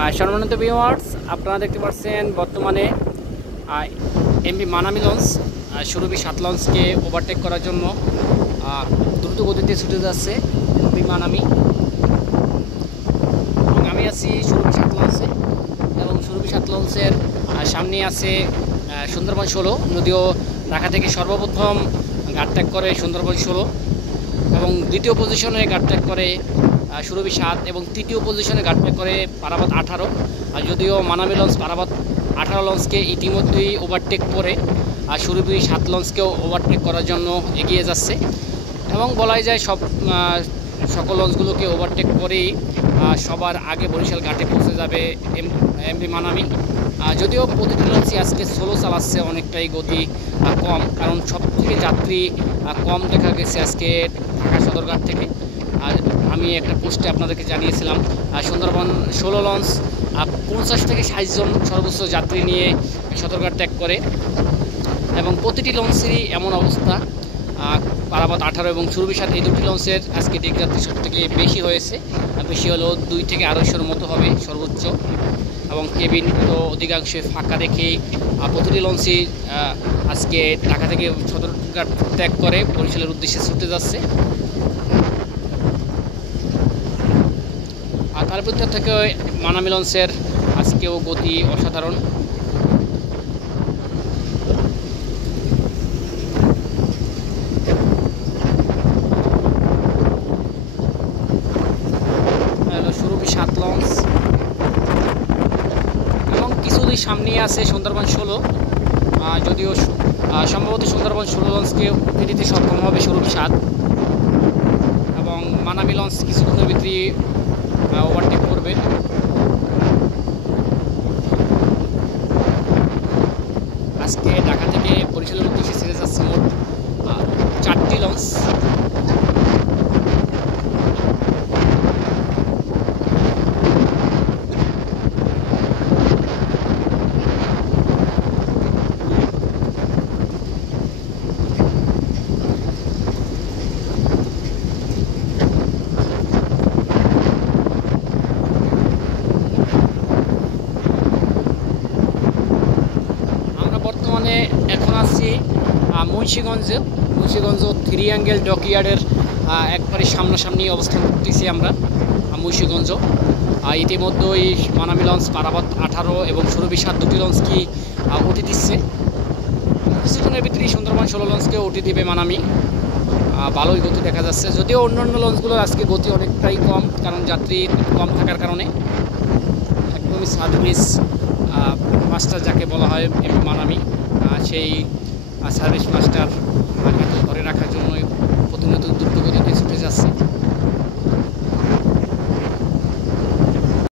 সম্মানিত ভিউয়ার্স, আপনারা দেখতে পাচ্ছেন বর্তমানে এমভি মানামি লঞ্চ সুরভি 7 লঞ্চকে ওভারটেক করার জন্য দ্রুত গতিতে ছুটে যাচ্ছে এমভি মানামি। আমি আছি সুরভি 7 লঞ্চে এবং সুরভি 7 লঞ্চের সামনে আছে সুন্দরবন 16। যদিও ঢাকা থেকে সর্বপ্রথম গার্ড ট্যাগ করে সুন্দরবন 16 এবং দ্বিতীয় পজিশনে গার্ড ট্যাগ করে সুরভি 7 এবং তৃতীয় পজিশনে গার্ড ট্যাগ করে পারাবত 18। আর যদিও মানামি লঞ্চ পারাবত 18 লঞ্চকে ইতিমধ্যেই ওভারটেক করে আর সুরভি 7 লঞ্চকেও ওভারটেক করার জন্য এগিয়ে যাচ্ছে এবং বলাই যায় সকল লঞ্চগুলোকে ওভারটেক করেই সবার আগে বরিশাল ঘাটে পৌঁছে যাবে এমভি মানামি। যদিও প্রতিটি লঞ্চই আজকে স্লো চালাচ্ছে, অনেকটাই গতি কম, কারণ সব থেকে যাত্রী কম দেখা গেছে আজকে ঢাকা সদরঘাট থেকে। আর আমি একটা পোস্টে আপনাদেরকে জানিয়েছিলাম সুন্দরবন 16 লঞ্চ 50 থেকে 60 জন সর্বোচ্চ যাত্রী নিয়ে সদরঘাট ত্যাগ করে এবং প্রতিটি লঞ্চেরই এমন অবস্থা। পারাবত 18 এবং সুরভি 7 এই দুটি লঞ্চের আজকে দিকযাত্রী সব থেকে বেশি হয়েছে, বেশি হলেও 2 থেকে 250-র মতো হবে সর্বোচ্চ এবং কেবিন তো অধিকাংশ ফাঁকা রেখেই প্রতিটি লঞ্চই আজকে ঢাকা থেকে সদরঘাট ত্যাগ করে বরিশালের উদ্দেশ্যে ছুটে যাচ্ছে। আর তার ভিতর থেকে মানামি লঞ্চের আজকেও গতি অসাধারণ। সুরভি 7 লঞ্চ এবং কিছুদিন সামনে আছে সুন্দরবন 16। যদিও সম্ভবত সুন্দরবন 16 লঞ্চকে উঠে দিতে সক্ষম হবে সুরভি 7 এবং মানামি লঞ্চ কিছুদিনের ভিতরে ওভারটেক করবে। আজকে ঢাকা থেকে বরিশালের উদ্দেশ্যে ছেড়ে যাচ্ছে মোট 4টি লঞ্চ। বর্তমানে এখন আছি মুন্সিগঞ্জ 3 অ্যাঙ্গেল ডকইয়ার্ডের একবারে সামনাসামনি অবস্থান করতেছি আমরা মুন্সিগঞ্জ। ইতিমধ্যেই মানামি লঞ্চ পারাবত 18 এবং সুরভি 7 দুটি লঞ্চকে উঠে দিচ্ছে। কিছুক্ষণের ভিতরেই সুন্দরবন 16 লঞ্চকে উঠে দিবে মানামি। ভালোই গতি দেখা যাচ্ছে, যদিও অন্যান্য লঞ্চগুলোর আজকে গতি অনেকটাই কম, কারণ যাত্রী কম থাকার কারণে। একদমই সার্ভিস মাস্টার যাকে বলা হয় এমভি মানামি, সেই সার্ভিস মাস্টার ধরে রাখার জন্যই